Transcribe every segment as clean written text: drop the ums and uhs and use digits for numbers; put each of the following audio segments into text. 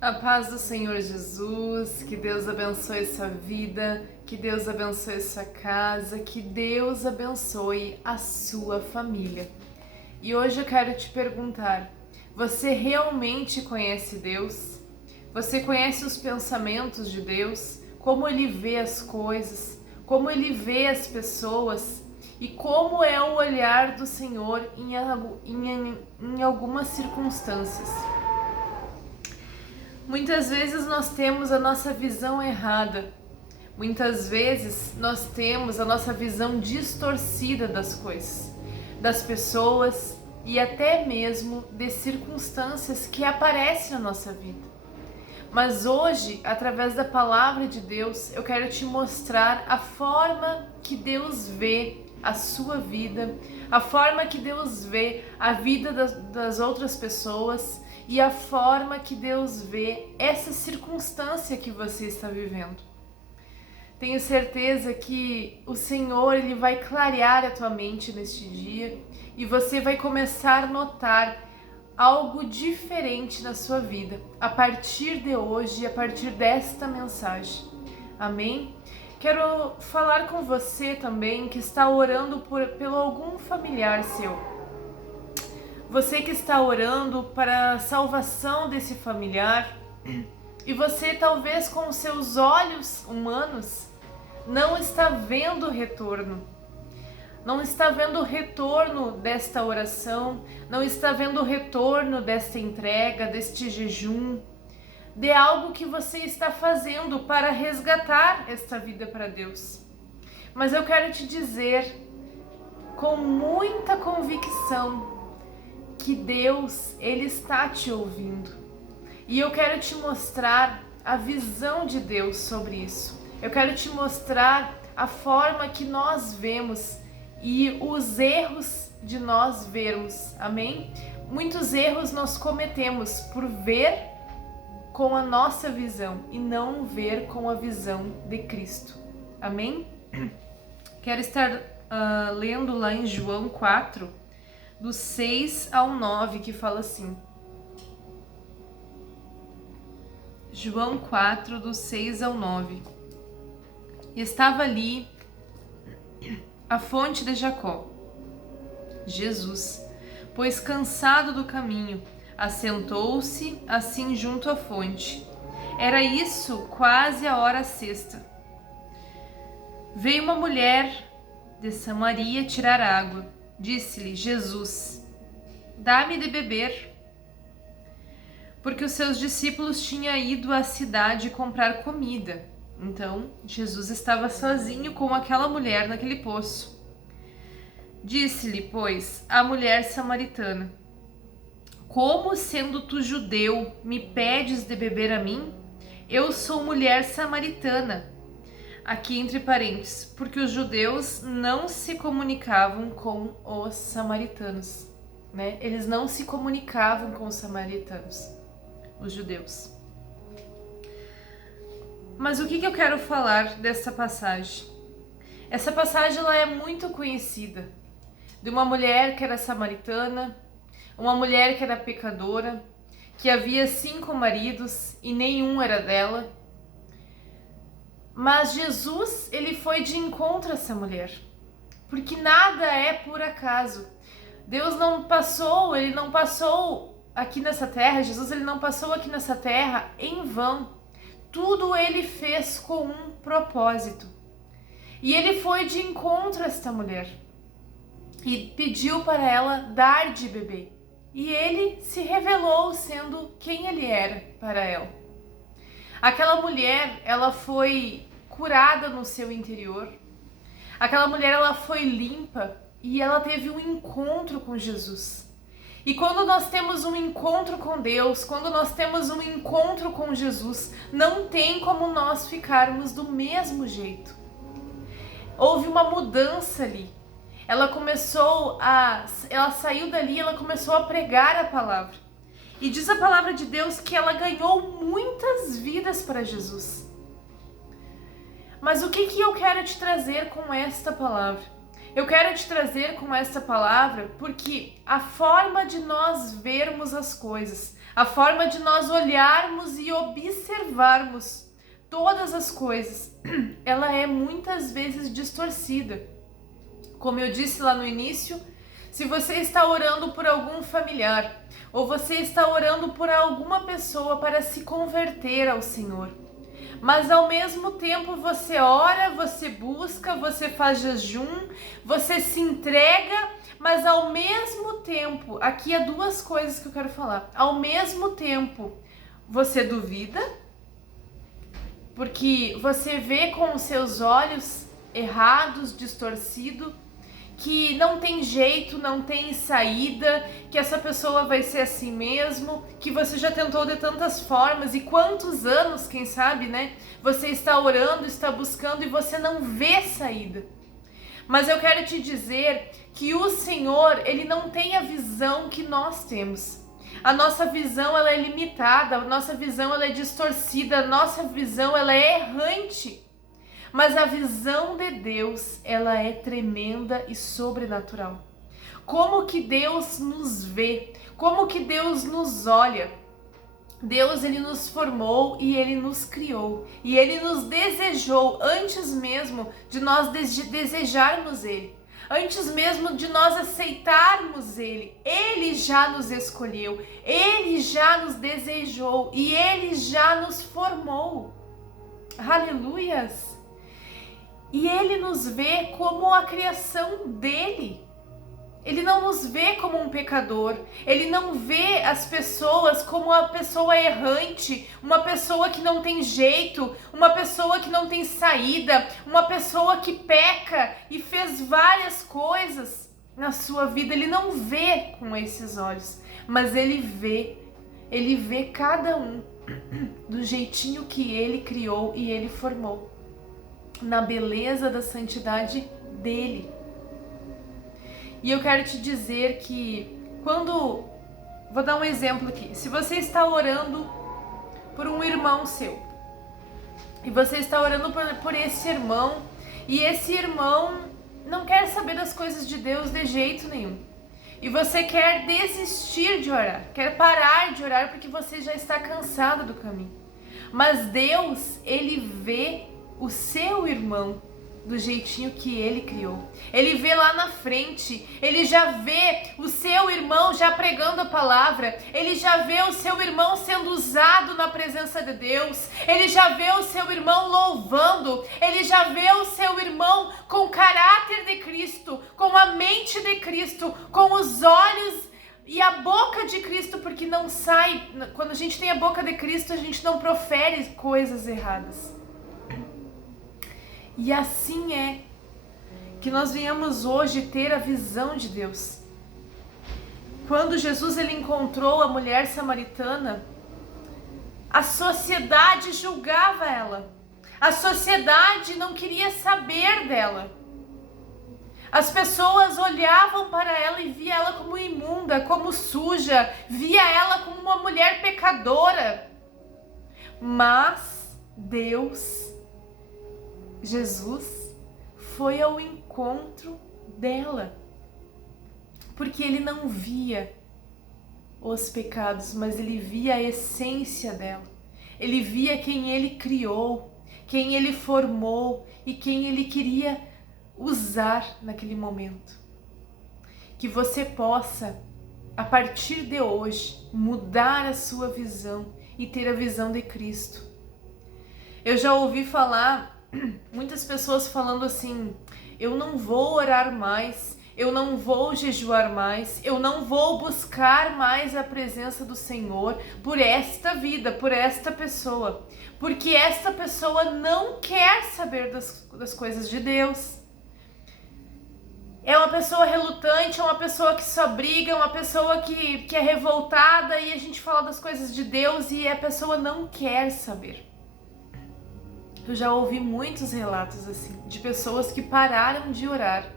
A paz do Senhor Jesus, que Deus abençoe sua vida, que Deus abençoe sua casa, que Deus abençoe a sua família. E hoje eu quero te perguntar, você realmente conhece Deus? Você conhece os pensamentos de Deus? Como Ele vê as coisas? Como Ele vê as pessoas? E como é o olhar do Senhor em algumas circunstâncias? Muitas vezes nós temos a nossa visão errada. Muitas vezes nós temos a nossa visão distorcida das coisas, das pessoas e até mesmo de circunstâncias que aparecem na nossa vida. Mas hoje, através da palavra de Deus, eu quero te mostrar a forma que Deus vê a sua vida, a forma que Deus vê a vida das outras pessoas e a forma que Deus vê essa circunstância que você está vivendo. Tenho certeza que o Senhor Ele vai clarear a tua mente neste dia e você vai começar a notar algo diferente na sua vida a partir de hoje e a partir desta mensagem. Amém? Quero falar com você também que está orando pelo algum familiar seu. Você que está orando para a salvação desse familiar e você talvez com os seus olhos humanos não está vendo o retorno. Não está vendo o retorno desta oração, não está vendo o retorno desta entrega, deste jejum, de algo que você está fazendo para resgatar esta vida para Deus. Mas eu quero te dizer com muita convicção que Deus, Ele está te ouvindo. E eu quero te mostrar a visão de Deus sobre isso. Eu quero te mostrar a forma que nós vemos e os erros de nós vermos. Amém? Muitos erros nós cometemos por ver com a nossa visão e não ver com a visão de Cristo. Amém? Quero estar lendo lá em João 4, do 6 ao 9, que fala assim. João 4, do 6 ao 9. Estava ali a fonte de Jacó. Jesus, pois cansado do caminho, assentou-se assim junto à fonte. Era isso quase a hora sexta. Veio uma mulher de Samaria tirar água. Disse-lhe Jesus, dá-me de beber. Porque os seus discípulos tinham ido à cidade comprar comida. Então, Jesus estava sozinho com aquela mulher naquele poço. Disse-lhe, pois, a mulher samaritana, como sendo tu judeu, me pedes de beber a mim? Eu sou mulher samaritana. Aqui entre parênteses, porque os judeus não se comunicavam com os samaritanos, né? Eles não se comunicavam com os samaritanos, os judeus. Mas o que eu quero falar dessa passagem? Essa passagem ela é muito conhecida, de uma mulher que era samaritana, uma mulher que era pecadora, que havia 5 maridos e nenhum era dela. Mas Jesus, ele foi de encontro a essa mulher, porque nada é por acaso. Deus ele não passou aqui nessa terra, Jesus ele não passou aqui nessa terra em vão. Tudo ele fez com um propósito. E ele foi de encontro a esta mulher e pediu para ela dar de beber. E ele se revelou sendo quem ele era para ela. Aquela mulher, ela foi curada no seu interior. Aquela mulher, ela foi limpa e ela teve um encontro com Jesus. E quando nós temos um encontro com Deus, quando nós temos um encontro com Jesus, não tem como nós ficarmos do mesmo jeito. Houve uma mudança ali. Ela saiu dali, ela começou a pregar a palavra. E diz a palavra de Deus que ela ganhou muitas vidas para Jesus. Mas o que eu quero te trazer com esta palavra? Eu quero te trazer com esta palavra porque a forma de nós vermos as coisas, a forma de nós olharmos e observarmos todas as coisas, ela é muitas vezes distorcida. Como eu disse lá no início, se você está orando por algum familiar ou você está orando por alguma pessoa para se converter ao Senhor, mas ao mesmo tempo você ora, você busca, você faz jejum, você se entrega, mas ao mesmo tempo, aqui há duas coisas que eu quero falar. Ao mesmo tempo, você duvida, porque você vê com os seus olhos errados, distorcido, que não tem jeito, não tem saída, que essa pessoa vai ser assim mesmo, que você já tentou de tantas formas e quantos anos, quem sabe, né? Você está orando, está buscando e você não vê saída. Mas eu quero te dizer que o Senhor, Ele não tem a visão que nós temos. A nossa visão, ela é limitada, a nossa visão, ela é distorcida, a nossa visão, ela é errante. Mas a visão de Deus, ela é tremenda e sobrenatural. Como que Deus nos vê? Como que Deus nos olha? Deus, Ele nos formou e Ele nos criou. E Ele nos desejou antes mesmo de nós desejarmos Ele. Antes mesmo de nós aceitarmos Ele. Ele já nos escolheu. Ele já nos desejou. E Ele já nos formou. Aleluias! E Ele nos vê como a criação dEle. Ele não nos vê como um pecador. Ele não vê as pessoas como uma pessoa errante, uma pessoa que não tem jeito, uma pessoa que não tem saída, uma pessoa que peca e fez várias coisas na sua vida. Ele não vê com esses olhos, mas Ele vê cada um do jeitinho que Ele criou e Ele formou, na beleza da santidade dEle. E eu quero te dizer que quando... Vou dar um exemplo aqui. Se você está orando por um irmão seu, e você está orando por esse irmão, e esse irmão não quer saber das coisas de Deus de jeito nenhum, e você quer desistir de orar, quer parar de orar porque você já está cansado do caminho. Mas Deus, Ele vê o seu irmão do jeitinho que Ele criou. Ele vê lá na frente, Ele já vê o seu irmão já pregando a palavra, Ele já vê o seu irmão sendo usado na presença de Deus, Ele já vê o seu irmão louvando, Ele já vê o seu irmão com o caráter de Cristo, com a mente de Cristo, com os olhos e a boca de Cristo, porque não sai, quando a gente tem a boca de Cristo, a gente não profere coisas erradas. E assim é que nós venhamos hoje ter a visão de Deus. Quando Jesus ele encontrou a mulher samaritana, a sociedade julgava ela. A sociedade não queria saber dela. As pessoas olhavam para ela e via ela como imunda, como suja, via ela como uma mulher pecadora. Mas Deus, Jesus, foi ao encontro dela, porque Ele não via os pecados, mas Ele via a essência dela. Ele via quem Ele criou, quem Ele formou e quem Ele queria usar naquele momento. Que você possa, a partir de hoje, mudar a sua visão e ter a visão de Cristo. Eu já ouvi falar muitas pessoas falando assim: eu não vou orar mais, eu não vou jejuar mais, eu não vou buscar mais a presença do Senhor por esta vida, por esta pessoa, porque esta pessoa não quer saber das coisas de Deus. É uma pessoa relutante, é uma pessoa que só briga, é uma pessoa que é revoltada, e a gente fala das coisas de Deus e a pessoa não quer saber. Eu já ouvi muitos relatos assim, de pessoas que pararam de orar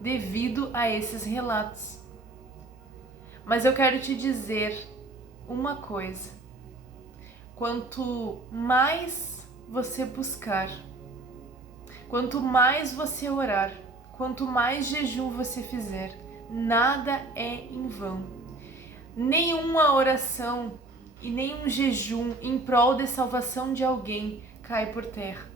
devido a esses relatos. Mas eu quero te dizer uma coisa: quanto mais você buscar, quanto mais você orar, quanto mais jejum você fizer, nada é em vão. Nenhuma oração e nenhum jejum em prol de salvação de alguém cai por terra.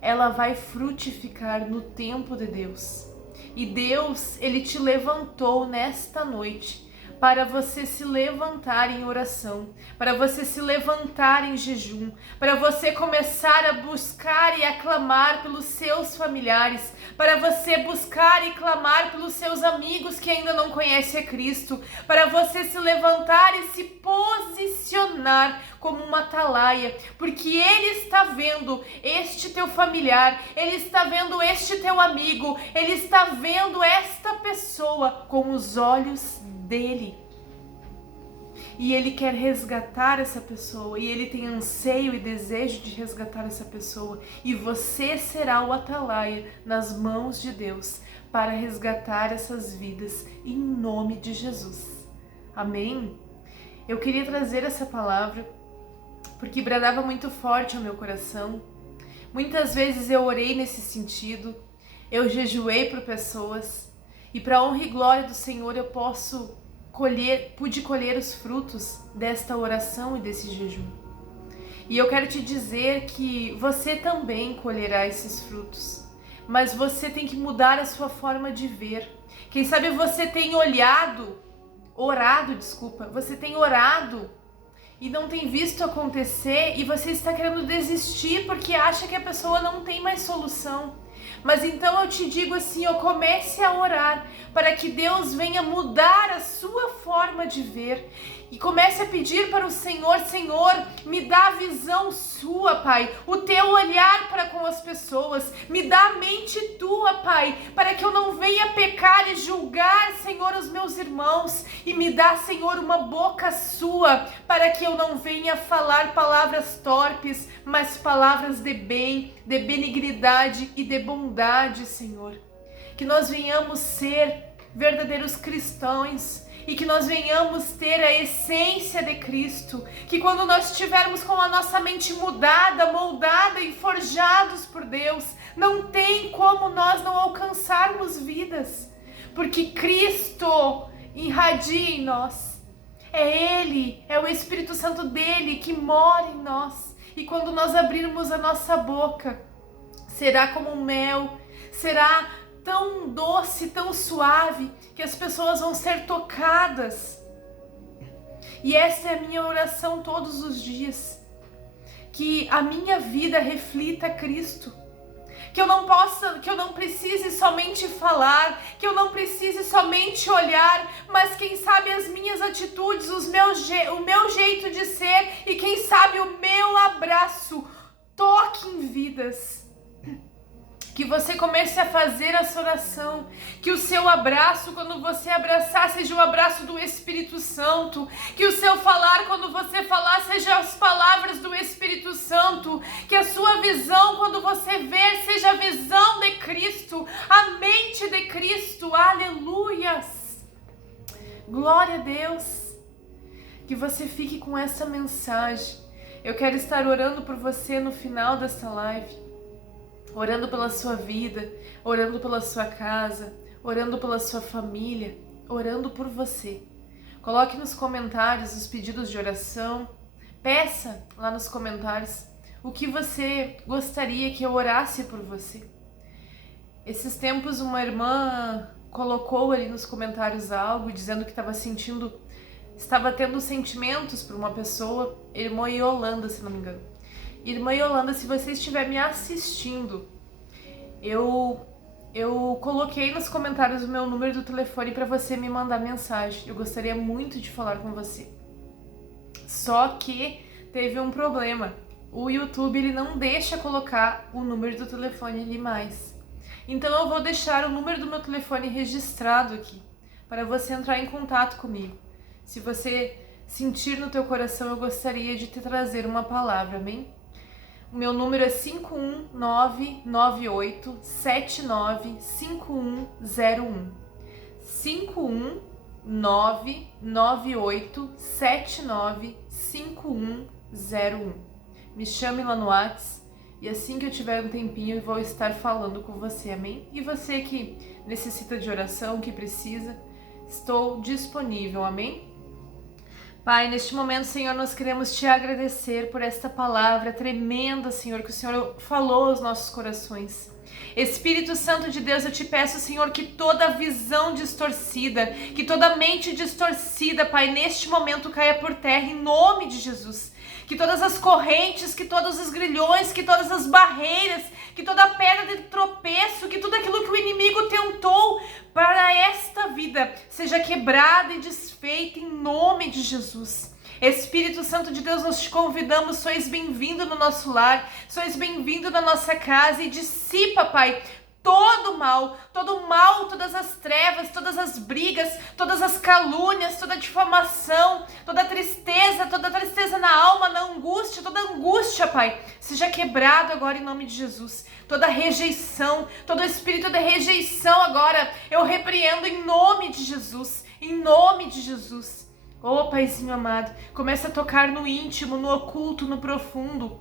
Ela vai frutificar no tempo de Deus. E Deus, Ele te levantou nesta noite para você se levantar em oração, para você se levantar em jejum, para você começar a buscar e a clamar pelos seus familiares, para você buscar e clamar pelos seus amigos que ainda não conhecem a Cristo, para você se levantar e se posicionar como uma atalaia, porque Ele está vendo este teu familiar, Ele está vendo este teu amigo, Ele está vendo esta pessoa com os olhos dele. E Ele quer resgatar essa pessoa, e Ele tem anseio e desejo de resgatar essa pessoa, e você será o atalaia nas mãos de Deus para resgatar essas vidas em nome de Jesus. Amém? Eu queria trazer essa palavra porque bradava muito forte ao meu coração. Muitas vezes eu orei nesse sentido, eu jejuei por pessoas, e para a honra e glória do Senhor eu pude colher os frutos desta oração e desse jejum. E eu quero te dizer que você também colherá esses frutos, mas você tem que mudar a sua forma de ver. Quem sabe você tem você tem orado e não tem visto acontecer, e você está querendo desistir porque acha que a pessoa não tem mais solução. Mas então eu te digo assim, comece a orar para que Deus venha mudar a sua forma de ver. E comece a pedir para o Senhor: Senhor, me dá a visão sua, Pai, o teu olhar para com as pessoas, me dá a mente tua, Pai, para que eu não venha pecar e julgar, Senhor, os meus irmãos, e me dá, Senhor, uma boca sua, para que eu não venha falar palavras torpes, mas palavras de bem, de benignidade e de bondade, Senhor. Que nós venhamos ser verdadeiros cristãos, e que nós venhamos ter a essência de Cristo, que quando nós estivermos com a nossa mente mudada, moldada e forjados por Deus, não tem como nós não alcançarmos vidas, porque Cristo irradia em nós, é Ele, é o Espírito Santo dele que mora em nós, e quando nós abrirmos a nossa boca, será como mel, será tão doce, tão suave, que as pessoas vão ser tocadas. E essa é a minha oração todos os dias, que a minha vida reflita Cristo, que eu não precise somente falar, que eu não precise somente olhar, mas quem sabe as minhas atitudes, o meu jeito de ser, e quem sabe o meu abraço toque em vidas. Que você comece a fazer essa oração, que o seu abraço, quando você abraçar, seja o abraço do Espírito Santo, que o seu falar, quando você falar, seja as palavras do Espírito Santo, que a sua visão, quando você ver, seja a visão de Cristo, a mente de Cristo, aleluias, glória a Deus, que você fique com essa mensagem. Eu quero estar orando por você no final dessa live, orando pela sua vida, orando pela sua casa, orando pela sua família, orando por você. Coloque nos comentários os pedidos de oração, peça lá nos comentários o que você gostaria que eu orasse por você. Esses tempos uma irmã colocou ali nos comentários algo dizendo que estava tendo sentimentos por uma pessoa, irmã Yolanda, se não me engano. Irmã Yolanda, se você estiver me assistindo, eu coloquei nos comentários o meu número do telefone para você me mandar mensagem. Eu gostaria muito de falar com você. Só que teve um problema. O YouTube ele não deixa colocar o número do telefone ali mais. Então eu vou deixar o número do meu telefone registrado aqui para você entrar em contato comigo. Se você sentir no teu coração, eu gostaria de te trazer uma palavra, amém? O meu número é 51998795101. 51998795101. Me chame lá no WhatsApp, E assim que eu tiver um tempinho, eu vou estar falando com você, amém? E você que necessita de oração, que precisa, estou disponível, amém? Pai, neste momento, Senhor, nós queremos Te agradecer por esta palavra tremenda, Senhor, que o Senhor falou aos nossos corações. Espírito Santo de Deus, eu Te peço, Senhor, que toda visão distorcida, que toda mente distorcida, Pai, neste momento caia por terra, em nome de Jesus. Que todas as correntes, que todos os grilhões, que todas as barreiras, que toda pedra de tropeço, que tudo aquilo que o inimigo tentou para esta vida seja quebrada e desfeita em nome de Jesus. Espírito Santo de Deus, nós te convidamos, sois bem-vindo no nosso lar, sois bem-vindo na nossa casa e dissipa, Pai, todo o mal, todas as trevas, todas as brigas, todas as calúnias, toda a difamação, toda a tristeza na alma, na angústia, toda angústia, Pai, seja quebrado agora em nome de Jesus. Toda rejeição, todo espírito de rejeição agora, eu repreendo em nome de Jesus, em nome de Jesus. Ô Paizinho amado, começa a tocar no íntimo, no oculto, no profundo.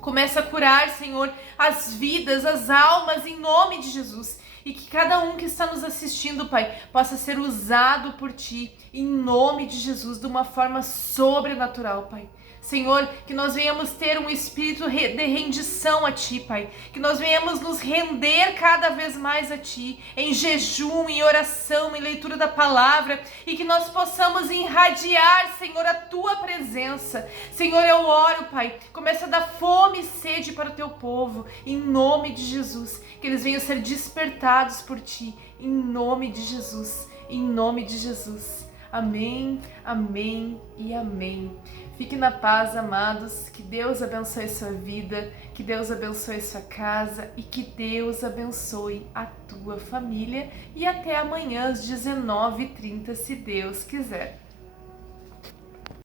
Começa a curar, Senhor, as vidas, as almas, em nome de Jesus. E que cada um que está nos assistindo, Pai, possa ser usado por Ti, em nome de Jesus, de uma forma sobrenatural, Pai. Senhor, que nós venhamos ter um espírito de rendição a Ti, Pai. Que nós venhamos nos render cada vez mais a Ti, em jejum, em oração, em leitura da palavra, e que nós possamos irradiar, Senhor, a Tua presença. Senhor, eu oro, Pai, começa a dar fome e sede para o Teu povo, em nome de Jesus. Que eles venham ser despertados por Ti, em nome de Jesus, em nome de Jesus. Amém, amém e amém. Fique na paz, amados, que Deus abençoe sua vida, que Deus abençoe sua casa e que Deus abençoe a tua família. E até amanhã às 19h30, se Deus quiser.